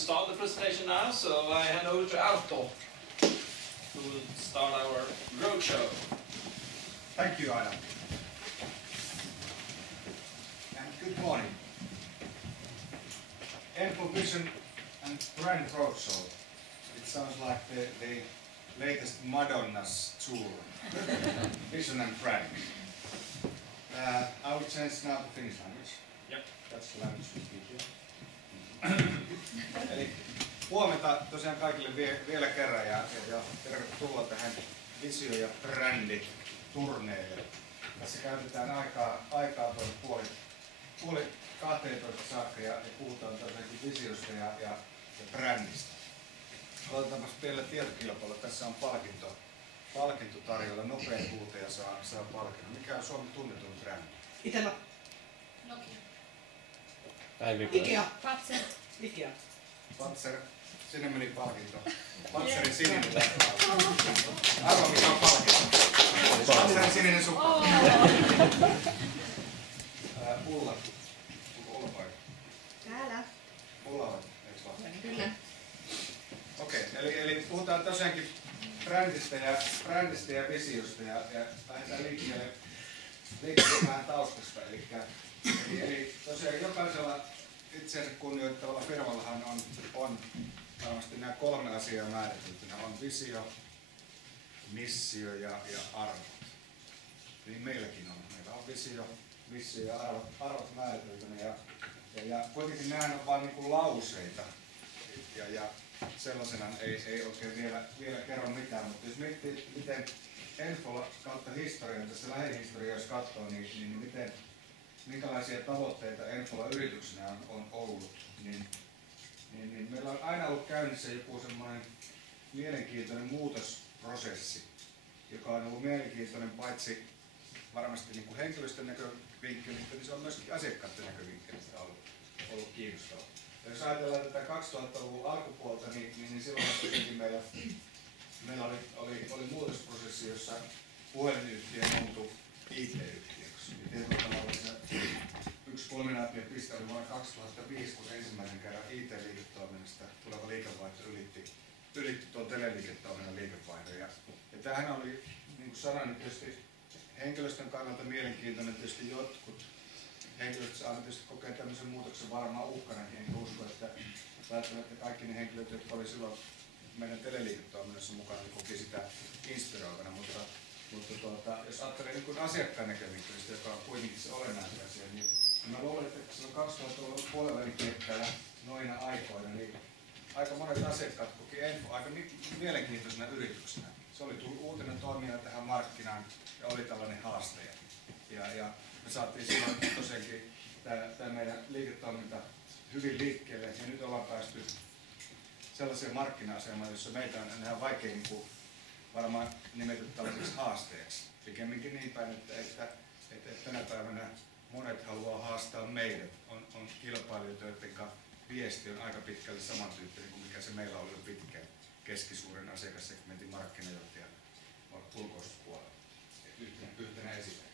start the presentation now, so I hand over to Arto, who will start our roadshow. Thank you, Aina. And good morning. Enfo Vision and Brand Roadshow. It sounds like the latest Madonna's tour. Vision and Brand. I will change now to Finnish language. Yep. That's the language we speak here. Eli huomenta tosiaan kaikille vielä kerran ja tervetuloa tähän visio- ja bränditurneelle. Tässä käytetään aikaa puoli 12 saakka ja puhutaan tosiaankin visiosta ja brändistä. Aloitetaanpas vielä tietokilpailu. Tässä on palkinto tarjolla. Nopein huutaja saa palkinnon. Mikä on Suomen tunnetuin brändi? Itella. Nokia. Ikea. Fazer. Ikea. Fazer. Sinne meni palkinto. Fazerin sininen lähtö. Arvo mikä on palkinto. Fazerin sininen suppa. Ulla. Onko Ulla paikka? Täällä. Ulla on, eikö vaan? Kyllä. Okei, eli puhutaan tosiaankin brändistä ja visiosta ja lähdetään liikkeelle vähän taustasta. Eli tosiaan jokaisella itseänsä kunnioittavalla firmallahan on varmasti nämä 3 asiaa määriteltynä. On visio, missio ja arvot. Niin meilläkin on. Meillä on missio ja arvot määriteltynä. Ja kuitenkin nämä on vain niin kuin lauseita. Ja sellaisenaan ei oikein vielä kerro mitään, mutta jos miettii, miten Enfolla kautta historian, tässä lähihistoriaa jos katsoo, niin minkälaisia tavoitteita Enfolla yrityksenä on ollut, niin meillä on aina ollut käynnissä joku semmoinen mielenkiintoinen muutosprosessi, joka on ollut mielenkiintoinen paitsi varmasti niin kuin henkilöstön näkövinkkelistä, niin se on myöskin asiakkaiden näkövinkkelistä ollut kiinnostavaa. Jos ajatellaan tätä 2000-luvun alkupuolta, niin silloin meillä oli muutosprosessi, jossa puhelinyhtiö muuntui IT-yhtiöksi. Tietyllä tavalla se yksi kulminaatiopiste oli vuonna 2005, kun ensimmäisen kerran IT-liiketoiminnasta tuleva liikevaihto ylitti tuon teleliiketoiminnan liikevaihdon. Ja tämähän oli, niin kuin sanoin, tietysti henkilöstön kannalta mielenkiintoinen. Tietysti jotkut henkilöt aina tietysti kokee tämmöisen muutoksen varmaan uhkana, enkä usko, että välttämättä kaikki ne henkilöt, jotka oli silloin meidän teleliiketoiminnassa mukana, niin koki sitä inspiroivana, mutta jos ajattelee niin asiakkaan näkövinkkelistä, joka on kuitenkin se olennainen asia, niin mä luulen, että silloin 2000-luvun puolivälin kiertäjällä noina aikoina, niin aika monet asiakkaat koki Enfo aika mielenkiintoisena yrityksenä. Se oli tullut uutena toimijana tähän markkinaan ja oli tällainen haastaja. Ja me saatiin silloin tosiaankin tämä meidän liiketoiminta hyvin liikkeelle ja nyt ollaan päästy sellaiseen markkina-asemaan, jossa meitä on enää vaikea niin varmaan nimetä tällaiseksi haasteeksi. Pikemminkin niin päin, että tänä päivänä monet haluaa haastaa meidät. On kilpailijoita, joiden viesti on aika pitkälle samantyyppinen kuin mikä se meillä oli jo pitkään keskisuuren asiakassegmentin markkinajohtajan ulkoistuspuolella yhtenä esimerkkinä.